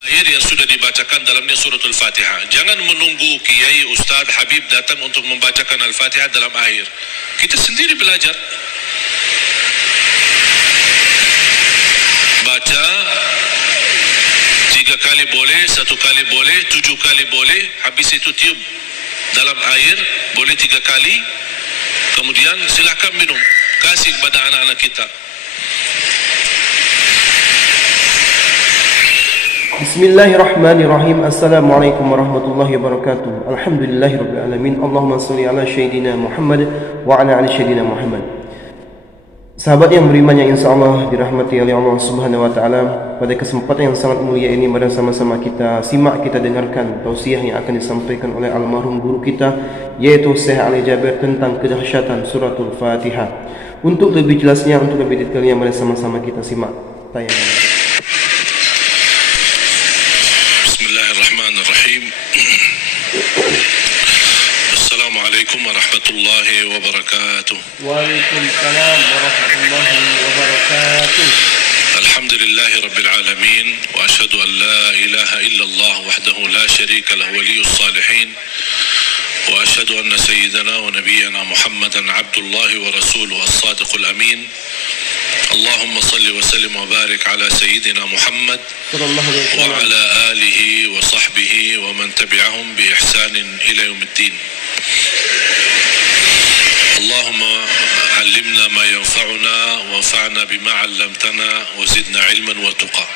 Ayat yang sudah dibacakan dalamnya suratul Fatihah. Jangan menunggu kiai, ustaz, habib datang untuk membacakan Al-Fatihah dalam akhir. Kita sendiri belajar. Baca 3 kali boleh, 1 kali boleh, 7 kali boleh. Habis itu tiup dalam air, boleh 3 kali. Kemudian silakan minum. Kasih kepada anak-anak kita. Bismillahirrahmanirrahim. Assalamualaikum warahmatullahi wabarakatuh. Alhamdulillahirabbil alamin. Allahumma shalli ala sayyidina Muhammad wa ala ali sayyidina Muhammad. Sahabat yang beriman yang insyaallah dirahmati oleh Allah Subhanahu wa taala, pada kesempatan yang sangat mulia ini mari sama-sama kita simak, kita dengarkan tausiah yang akan disampaikan oleh almarhum guru kita, yaitu Syekh Ali Jabir, tentang kedahsyatan suratul Fatihah. Untuk lebih jelasnya, untuk lebih detailnya, mari sama-sama kita simak tayangan. Bismillahirrahmanirrahim. Assalamualaikum warahmatullahi wabarakatuh. Waalaikumsalam warahmatullahi wabarakatuh. Alhamdulillahi rabbil alamin, wa ashhadu an la ilaha illallah wahdahu la syarika lahu waliyus salihin, wa ashhadu anna sayyidana wa nabiyyana Muhammadan abdullahi wa rasuluhu as-sadiqul amin. Allahumma salli wa sallim wa barik ala sayyidina Muhammad wa ala alihi wa sahbihi wa man tabi'ahum bi ihsanin ila yaumiddin. Allahumma allimna ma yanfa'una wa anfa'na bima 'allamtana wa zidna ilman wa tuqa.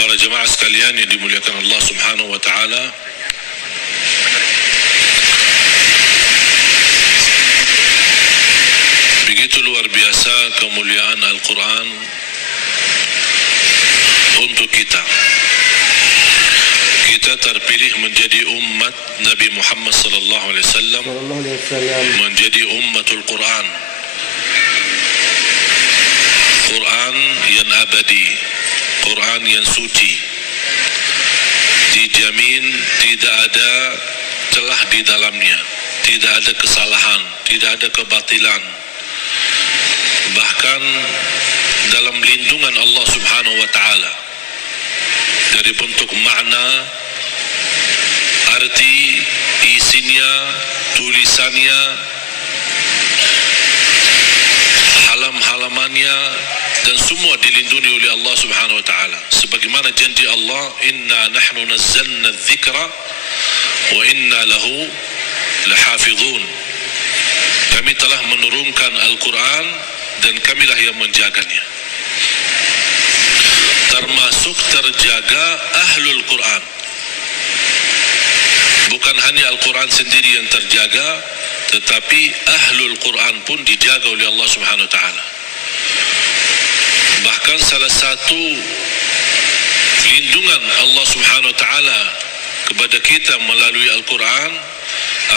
Para jemaah sekalian yang dimuliakan Allah Subhanahu wa taala, begitu luar biasa kemuliaan Al-Quran untuk kita. Kita terpilih menjadi umat Nabi Muhammad sallallahu alaihi wasallam, menjadi ummatul Quran. Quran yang abadi, Quran yang suci, dijamin tidak ada celah di dalamnya, tidak ada kesalahan, tidak ada kebatilan. Bahkan dalam lindungan Allah Subhanahu wa taala, dari bentuk makna, arti, isinya, tulisannya, halam-halamannya, dan semua dilindungi oleh Allah Subhanahu wa taala. Sebagaimana janji Allah, inna nahnu nazzalna dzikra wa inna lahu lahafizun. Kami telah menurunkan Al-Quran dan kamilah yang menjaganya. Termasuk terjaga ahlul Quran. Bukan hanya Al-Quran sendiri yang terjaga, tetapi ahlul Quran pun dijaga oleh Allah Subhanahu wa taala. Bahkan salah satu lindungan Allah Subhanahu wa taala kepada kita melalui Al-Quran,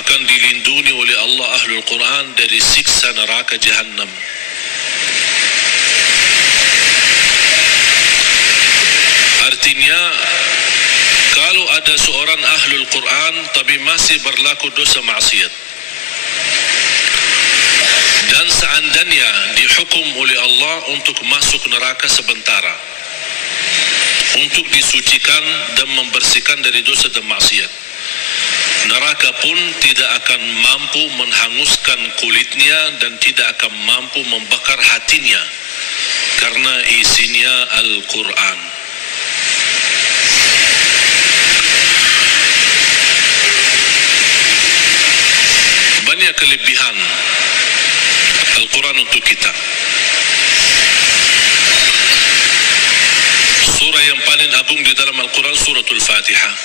akan dilindungi oleh Allah ahlul Quran dari siksa neraka Jahannam. Artinya, kalau ada seorang ahlul Quran tapi masih berlaku dosa maksiat, dan seandainya dihukum oleh Allah untuk masuk neraka sementara, untuk disucikan dan membersihkan dari dosa dan maksiat, neraka pun tidak akan mampu menghanguskan kulitnya dan tidak akan mampu membakar hatinya, karena isinya Al-Quran. Banyak kelebihan Al-Quran untuk kita. Surah yang paling agung di dalam Al-Quran suratul Fatihah.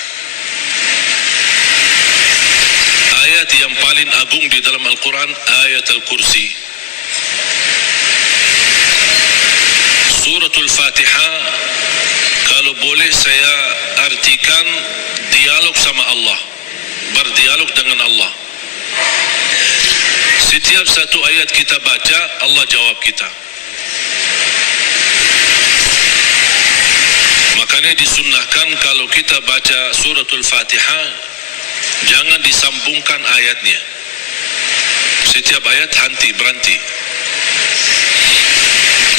Ayat yang paling agung di dalam Al-Quran ayat Al-Kursi. Suratul Fatihah, kalau boleh saya artikan dialog sama Allah, berdialog dengan Allah. Setiap satu ayat kita baca, Allah jawab kita. Makanya disunnahkan kalau kita baca suratul Fatihah, jangan disambungkan ayatnya. Setiap ayat berhenti.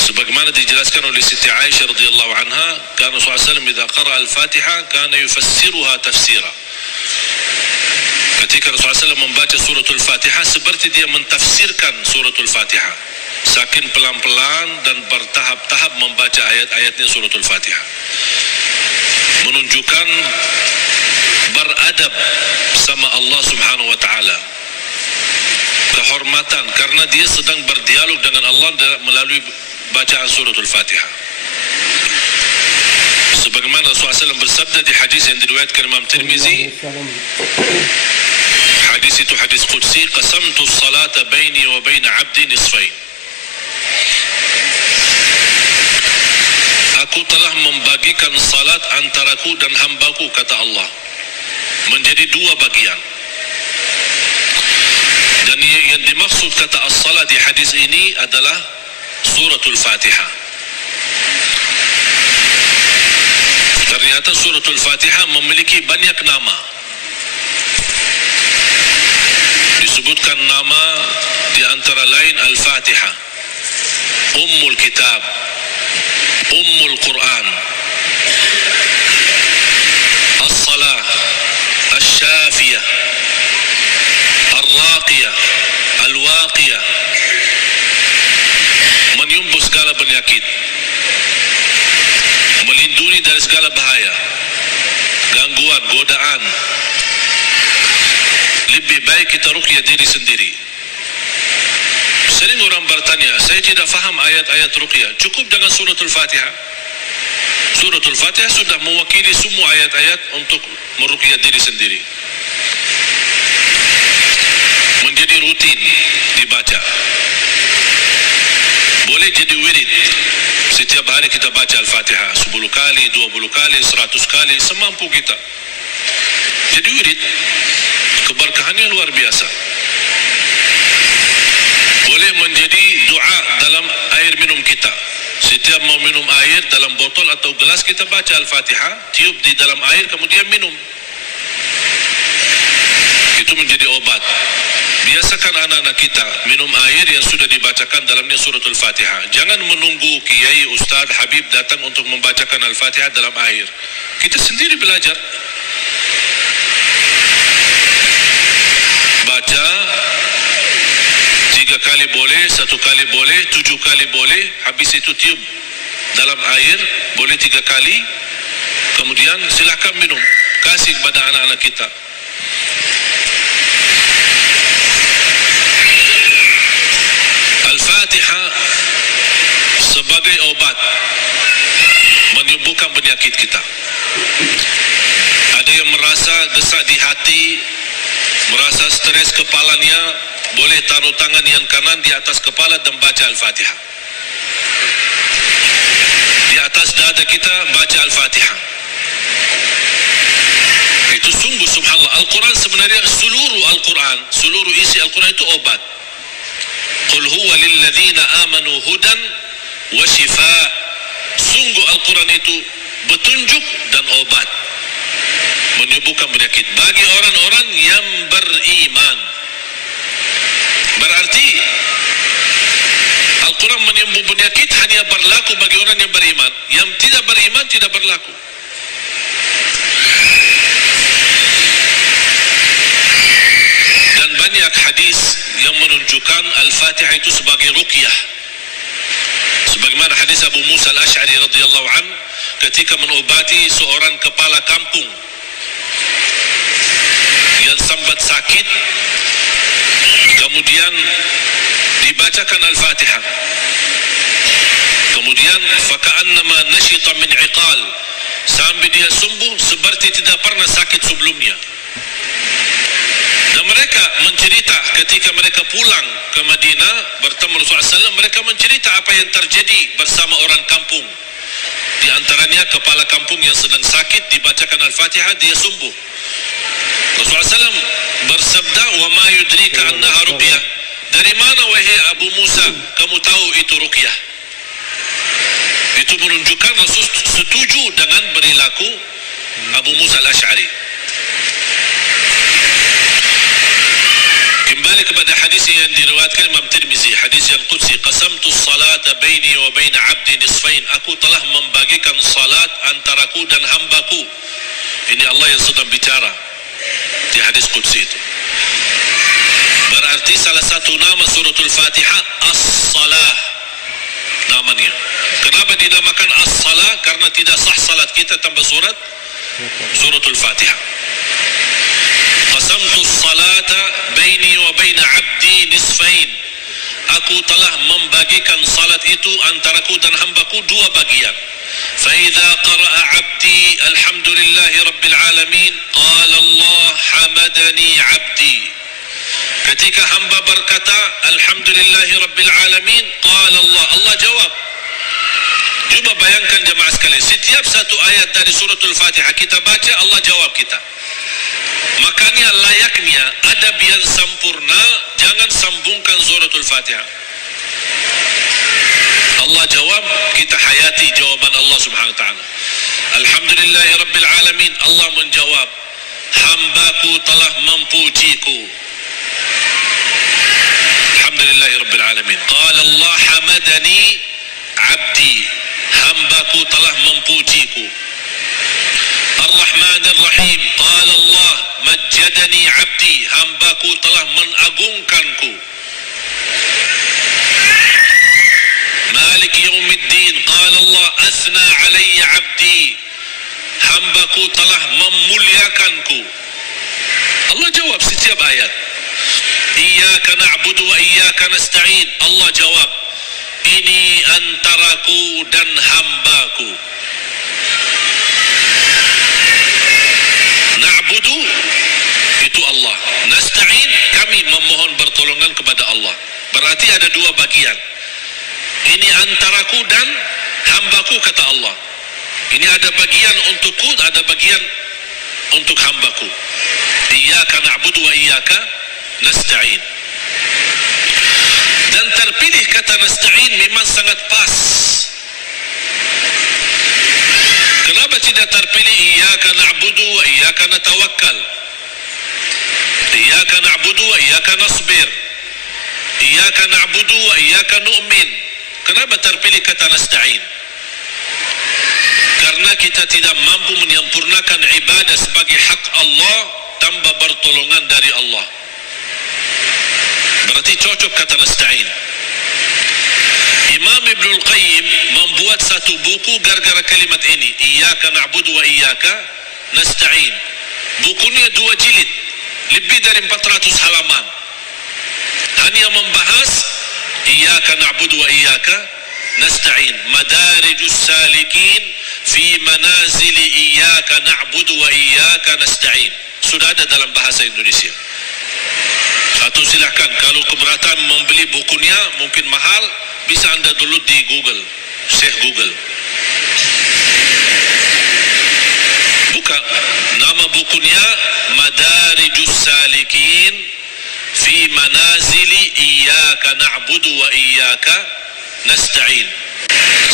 sebagaimana dijelaskan oleh Siti Aisyah radhiyallahu anha, kana Rasulullah SAW idza qara'a al-Fatihah kana yufassiruha tafsira. Ketika Rasulullah SAW membaca suratul Fatihah seperti dia mentafsirkan suratul Fatihah, saking pelan-pelan dan bertahap-tahap membaca ayat-ayatnya suratul Fatihah, menunjukkan beradab sama Allah Subhanahu wa taala, kehormatan karena dia sedang berdialog dengan Allah melalui bacaan suratul Fatihah. Sebagaimana Rasulullah SAW bersabda di hadis yang diriwayatkan Imam Tirmizi, hadis itu hadis qudsi, qasamtu as-salata baini wa baina 'abdi nisfain. Aku telah membagikan salat antaraku dan hambaku, kata Allah, menjadi dua bagian. Dan yang dimaksud kata as-salat di hadis ini adalah suratul Fatihah. Ternyata suratul Fatihah memiliki banyak nama. Disebutkan nama di antara lain Al-Fatihah, Ummul Kitab, Ummul Quran, As-Salah, Asy-Syafiyah, Ar-Raqiyah, Al-Waqiyah, menyembuh segala penyakit, melindungi dari segala bahaya, gangguan, godaan. Lebih baik kita ruqyah diri sendiri. Sering orang bertanya, saya tidak faham ayat-ayat ruqyah, cukup dengan suratul Fatihah. Suratul Fatihah sudah mewakili semua ayat-ayat untuk meruqyah diri sendiri, menjadi rutin dibaca. Boleh jadi wirid, setiap hari kita baca Al-Fatihah 10 kali, 20 kali, 100 kali, semampu kita. Jadi wirid, keberkahannya luar biasa. Boleh menjadi doa dalam air minum kita. Setiap mau minum air dalam botol atau gelas, kita baca Al-Fatihah, tiup di dalam air, kemudian minum. Itu menjadi obat. Biasakan anak-anak kita minum air yang sudah dibacakan dalamnya suratul Fatihah. Jangan menunggu kiai, ustaz, habib datang untuk membacakan Al-Fatihah dalam air. Kita sendiri belajar. Baca 3 kali boleh, 1 kali boleh, 7 kali boleh. Habis itu tiup dalam air, boleh 3 kali. Kemudian silakan minum. Kasih kepada anak-anak kita. Al-Fatihah sebagai obat menyembuhkan penyakit kita. Ada yang merasa gesak di hati, merasa stres kepalanya, boleh taruh tangan yang kanan di atas kepala dan baca Al-Fatihah. Di atas dada kita baca Al-Fatihah. Itu sungguh subhanallah. Al-Quran sebenarnya seluruh isi Al-Quran itu obat. Qul huwa lilladzina amanu hudan wa shifaa. Sungguh Al-Quran itu petunjuk dan obat, menyembuhkan penyakit bagi orang-orang yang beriman. Berarti Al-Quran menyembuh penyakit hanya berlaku bagi orang yang beriman. Yang tidak beriman tidak berlaku. Dan banyak hadis yang menunjukkan Al-Fatihah itu sebagai ruqyah. Sebagaimana hadis Abu Musa Al-Ash'ari radhiyallahu an, ketika menobati seorang kepala kampung yang sambat sakit, kemudian dibacakan Al-Fatihah, kemudian faka'annama nashita min iqal, sampai dia sembuh seperti tidak pernah sakit sebelumnya. Dan mereka mencerita ketika mereka pulang ke Madinah bertemu Rasulullah SAW, mereka mencerita apa yang terjadi bersama orang kampung. Di antaranya kepala kampung yang sedang sakit, dibacakan Al-Fatihah, dia sembuh. Rasulullah SAW bersabda, wa ma yudrika annaha ruqyah. Dari mana wahai Abu Musa kamu tahu itu ruqyah? Itu menunjukkan Rasul setuju dengan perilaku Abu Musa Al-Ash'ari. Kembali kembali kepada hadis yang diriwayatkan Imam Tirmizi, hadis yang qudsi, qasamtu salata baini wa baina 'abdi nisfain, aku telah membagikan salat antaraku dan hambaku. Ini Allah yang sedang bicara di hadis qudsi itu. Berarti salah satu nama suratul Fatihah as-salah namanya. Kenapa dinamakan as-salah? Karena tidak sah salat kita tanpa suratul Fatihah. Qasamtu salata baini wa baina 'abdi nisfain, aku telah membagikan salat itu antaraku dan hambaku dua bagian. Fa idza qara'a 'abdi alhamdulillahi rabbil alamin qala Allah hamadani 'abdi, ketika hamba berkata alhamdulillahi rabbil alamin qala Allah, Allah jawab. Cuba bayangkan jemaah sekalian, setiap satu ayat dari suratul Fatihah kita baca, Allah jawab kita. Makanya layaknya adab yang sempurna, jangan sambungkan suratul Fatihah. Allah jawab, kita hayati jawaban Allah subhanahu wa ta'ala. Alhamdulillahi rabbil alamin, Allah menjawab, hambaku telah memujiku. Alhamdulillahi rabbil alamin. Qala Allah hamadani 'abdi, hambaku telah memujiku. Ar-Rahman Ar-Rahim, qala Allah majjadani 'abdi, hambaku telah mengagungkanku. Malik Yaumiddin, qala Allah asna 'alayya 'abdi, hambaku telah memuliakanku. Allah jawab setiap ayat. Iyyaka na'budu wa iyyaka nasta'in, Allah jawab, ini antaraku dan hambaku. Na'budu itu Allah, nasta'in kami memohon pertolongan kepada Allah. Berarti ada dua bagian. Ini antaraku dan hambaku kata Allah. Ini ada bagian untukku, ada bagian untuk hambaku. Iyyaka na'budu wa iyyaka nasta'in. Dan terpilih kata nasta'in memang sangat pas. Kenapa tidak terpilih iyyaka na'budu wa iyyaka natawakkal? Iyyaka na'budu wa iyyaka nasbir. Iyyaka na'budu wa iyyaka nu'min. Kenapa terpilih kata nasta'in? Karena kita tidak mampu menyempurnakan ibadah sebagai hak Allah tanpa pertolongan dari Allah. Berarti cocok kata nasta'in. Imam Ibnul Qayyim membuat satu buku gara-gara kalimat ini, Iyyaka na'budu wa iyyaka nasta'in. Bukunya 2 jilid, lebih dari 400 halaman. Hanya membahas Iyyaka na'budu wa iyyaka nasta'in. Madarijus salikin fi manazili iyyaka na'budu wa iyyaka nasta'in. Sudah ada dalam bahasa Indonesia. Atau silakan kalau keberatan membeli bukunya, mungkin mahal, bisa anda download di Google, Syekh Google. Buka nama bukunya Madarijus Salikin fi Manazili Iyyaka Na'budu wa Iyyaka Nasta'in.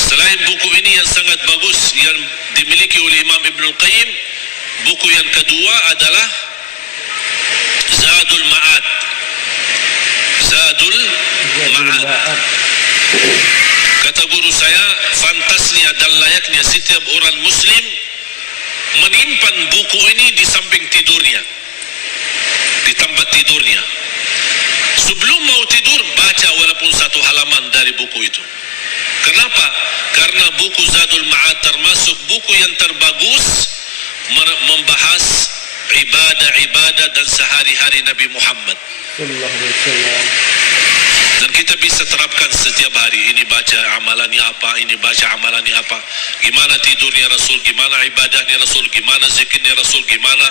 Selain buku ini yang sangat bagus yang dimiliki oleh Imam Ibnul Qayyim, buku yang kedua adalah Zadul Ma'ad. Zadul Ma'ad. Kata guru saya, fantasnya dan layaknya setiap orang muslim menyimpan buku ini di samping tidurnya, di tempat tidurnya. Sebelum mau tidur, baca walaupun 1 halaman dari buku itu. Kenapa? Karena buku Zadul Ma'ad termasuk buku yang terbagus membahas ibadah-ibadah dan sehari-hari Nabi Muhammad sallallahu alaihi wasallam. Dan kita bisa terapkan setiap hari. Ini baca amalannya apa, ini baca amalannya apa, gimana tidurnya Rasul, gimana ibadahnya Rasul, gimana zikirnya Rasul, gimana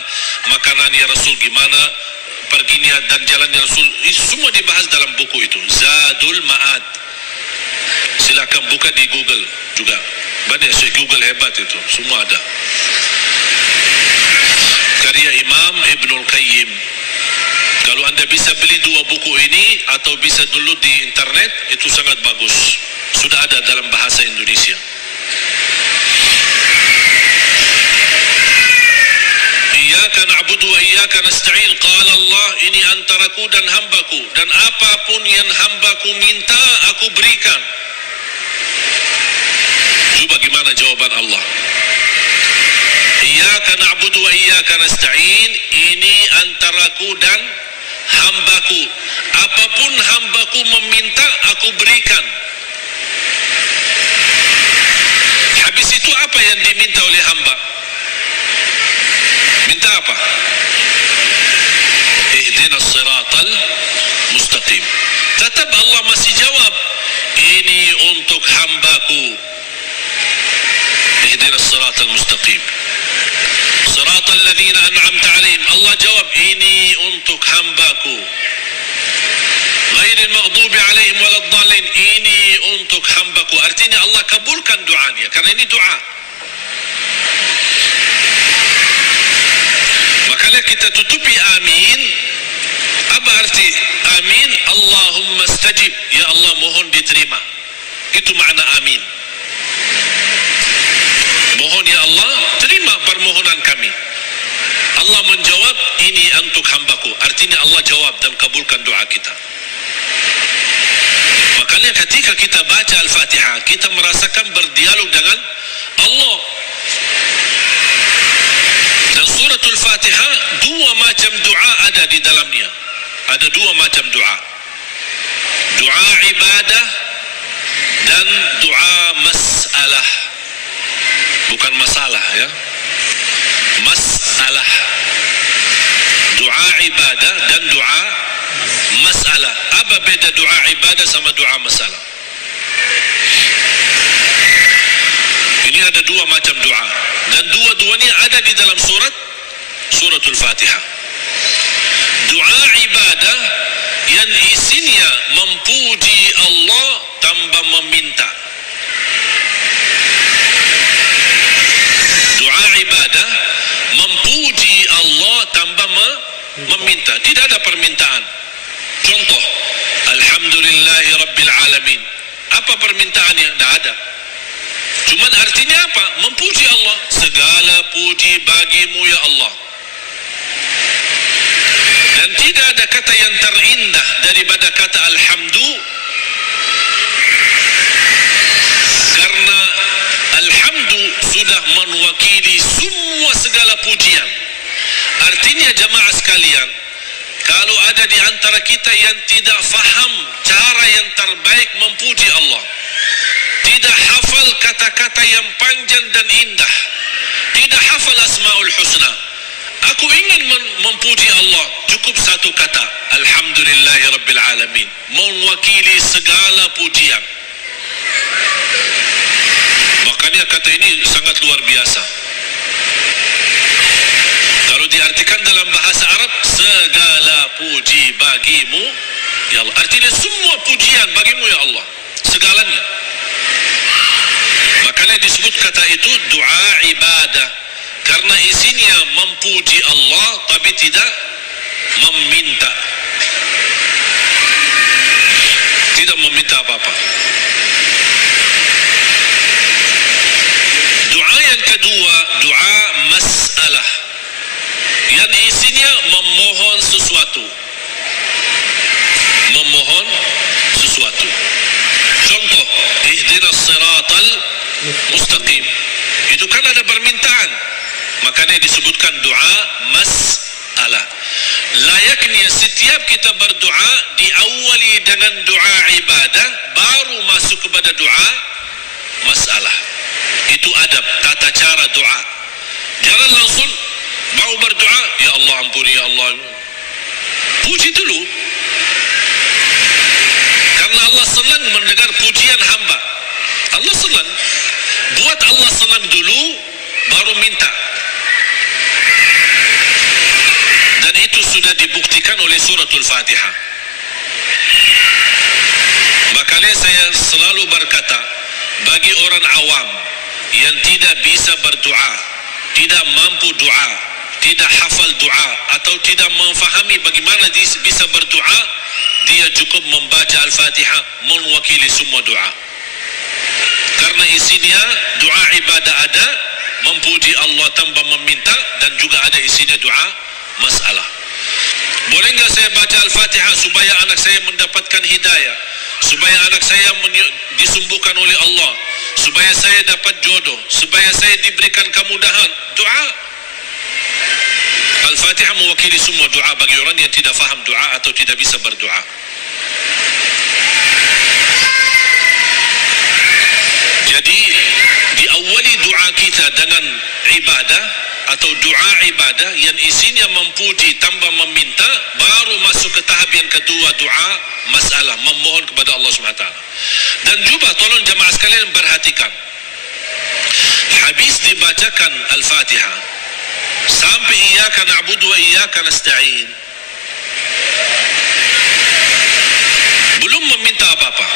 makanannya Rasul, gimana perginya dan jalannya Rasul. Ini semua dibahas dalam buku itu, Zadul Ma'ad. Silakan buka di Google juga. Banyak Syekh Google hebat itu, semua ada. Karya Imam Ibnul Qayyim. Kalau anda bisa beli 2 buku ini atau bisa download di internet, itu sangat bagus. Sudah ada dalam bahasa Indonesia. Iyyaka na'budu wa iyyaka nasta'in. Qala Allah, ini antaraku dan hambaku, dan apapun yang hambaku minta aku berikan. Coba gimana jawaban Allah? Iyyaka na'budu wa iyyaka nasta'in, ini antaraku dan hambaku, apapun hambaku meminta aku berikan. Habis itu apa yang diminta oleh hamba? Minta apa? Ihdinas siratal mustaqim. Tetap Allah masih jawab, ini untuk hambaku. Ihdinas siratal mustaqim, siratal ladzina an'amta alaihim. Allah jawab, ini untuk hambaku. Ghairil maghdubi alaihim waladdallin, ini untuk hambaku. Artinya Allah kabulkan doanya, karena ini doa. Makanya kita tutupi amin. Apa arti amin? Allahumma stajib, ya Allah mohon diterima. Itu makna amin. Mohon ya Allah, terima permohonan kami. Allah menjawab, ini untuk hambaku. Artinya Allah jawab dan kabulkan doa kita. Makanya ketika kita baca Al-Fatihah, kita merasakan berdialog dengan Allah. Dan suratul Fatihah, dua macam doa ada di dalamnya. Ada dua macam doa. Doa ibadah dan doa masalah. Bukan masalah ya. Masalah. Doa ibadah dan doa masalah. Apa beda doa ibadah sama doa masalah? Ini ada dua macam doa, dan dua-duanya ada di dalam suratul Fatihah. Doa ibadah yang isinya memuji Allah tanpa meminta. Doa ibadah memuji Allah tanpa meminta, tidak ada permintaan. Contoh, Alhamdulillahi Rabbil Alamin. Apa permintaannya? Tidak ada. Cuman artinya apa? Memuji Allah. Segala puji bagimu ya Allah. Dan tidak ada kata yang terindah daripada kata Alhamdu. Karena Alhamdu sudah mewakili semua segala pujian. Artinya jemaah sekalian, kalau ada di antara kita yang tidak faham cara yang terbaik memuji Allah, tidak hafal kata-kata yang panjang dan indah, tidak hafal Asmaul Husna, aku ingin memuji Allah, cukup satu kata, Alhamdulillahi Rabbil Alamin, mewakili segala pujian. Makanya kata ini sangat luar biasa. Kalau diartikan dalam bahasa Arab, segala puji bagimu ya Allah. Artinya semua pujian bagimu ya Allah, segalanya. Makanya disebut kata itu doa ibadah, karena isinya memuji Allah tapi tidak meminta. Tidak meminta apa-apa. Doa yang kedua, doa masalah, yang isinya memohon sesuatu. Memohon sesuatu. Contoh, ihdinas siratal mustaqim. Itu kan ada permintaan. Makanya disebutkan doa masalah. Layaknya setiap kita berdoa diawali dengan doa ibadah, baru masuk kepada doa masalah. Itu adab, tata cara doa. Jangan langsung mau berdoa, ya Allah ampuni ya Allah. Puji dulu. Karena Allah senang mendengar pujian hamba. Allah senang. Buat Allah senang dulu, baru minta. Dan itu sudah dibuktikan oleh suratul Fatihah. Makanya saya selalu berkata, bagi orang awam yang tidak bisa berdoa, tidak mampu doa, tidak hafal doa, atau tidak memfahami bagaimana dia bisa berdoa, dia cukup membaca Al-Fatihah mewakili semua doa. Karena isinya doa ibadah ada, memuji Allah tanpa meminta, dan juga ada isinya doa masalah. Boleh enggak saya baca Al-Fatihah supaya anak saya mendapatkan hidayah, supaya anak saya disembuhkan oleh Allah, supaya saya dapat jodoh, supaya saya diberikan kemudahan? Doa. Al-Fatihah mewakili semua doa bagi orang yang tidak faham doa atau tidak bisa berdoa. Jadi diawali doa kita dengan ibadah atau doa ibadah yang isinya memuji tambah meminta, baru masuk ke tahap yang kedua, doa masalah, memohon kepada Allah SWT. Dan juga tolong jemaah sekalian perhatikan, habis dibacakan Al-Fatihah sampai iyyaka na'budu wa iyyaka nasta'in, belum meminta apa-apa.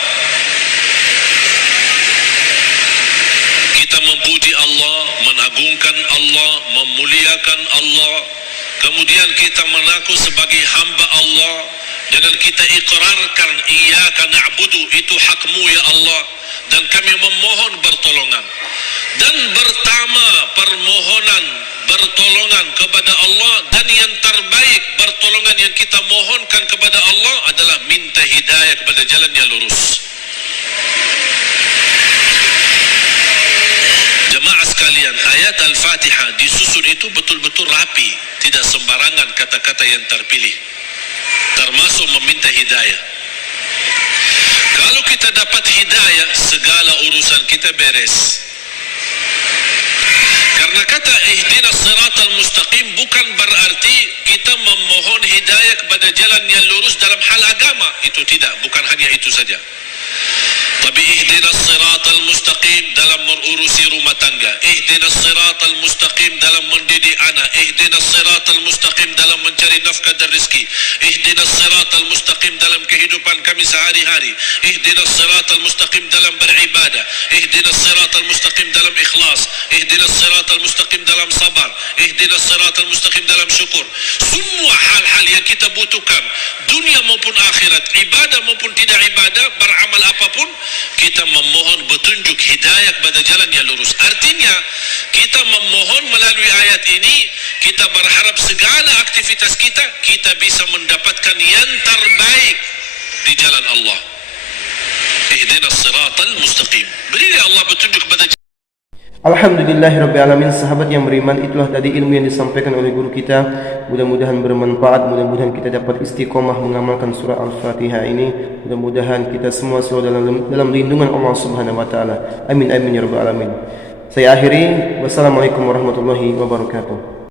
Kita memuji Allah, mengagungkan Allah, memuliakan Allah, kemudian kita mengaku sebagai hamba Allah, dengan kita ikrarkan iyyaka na'budu, itu hakmu ya Allah, dan kami memohon pertolongan. Dan pertama permohonan pertolongan kepada Allah, dan yang terbaik pertolongan yang kita mohonkan kepada Allah adalah minta hidayah kepada jalan yang lurus. Jemaah sekalian, ayat Al-Fatihah disusun itu betul-betul rapi, tidak sembarangan kata-kata yang terpilih, termasuk meminta hidayah. Kalau kita dapat hidayah, segala urusan kita beres. Karena kata ihdinas siratal mustaqim bukan berarti kita memohon hidayah kepada jalan yang lurus dalam hal agama, itu tidak, bukan hanya itu saja. Tapi ihdinas siratal mustaqim dalam mengurusi rumah tangga, ihdinas siratal mustaqim dalam mendidik anak, ihdinas siratal mustaqim dalam mencari nafkah dan rezeki, ihdinas siratal mustaqim dalam kehidupan kami sehari-hari, ihdinas siratal mustaqim dalam beribadah, ihdinas siratal mustaqim dalam ikhlas, ihdinas siratal mustaqim dalam sabar, ihdinas siratal mustaqim dalam syukur. Semua hal-hal yang kita butuhkan, dunia maupun akhirat, ibadah maupun tidak ibadah, beramal apapun, kita memohon petunjuk hidayah kepada jalan yang lurus. Artinya kita memohon melalui ayat ini, kita berharap segala aktivitas kita bisa mendapatkan yang terbaik di jalan Allah. Ihdinas siratal mustaqim, berilah Allah petunjuk kepada. Alhamdulillahirrabbilalamin. Sahabat yang beriman, itulah tadi ilmu yang disampaikan oleh guru kita. Mudah-mudahan bermanfaat, mudah-mudahan kita dapat istiqomah mengamalkan surah Al-Fatihah ini. Mudah-mudahan kita semua selalu dalam lindungan Allah Subhanahu wa taala. Amin amin ya rabbal alamin. Saya akhiri, wassalamualaikum warahmatullahi wabarakatuh.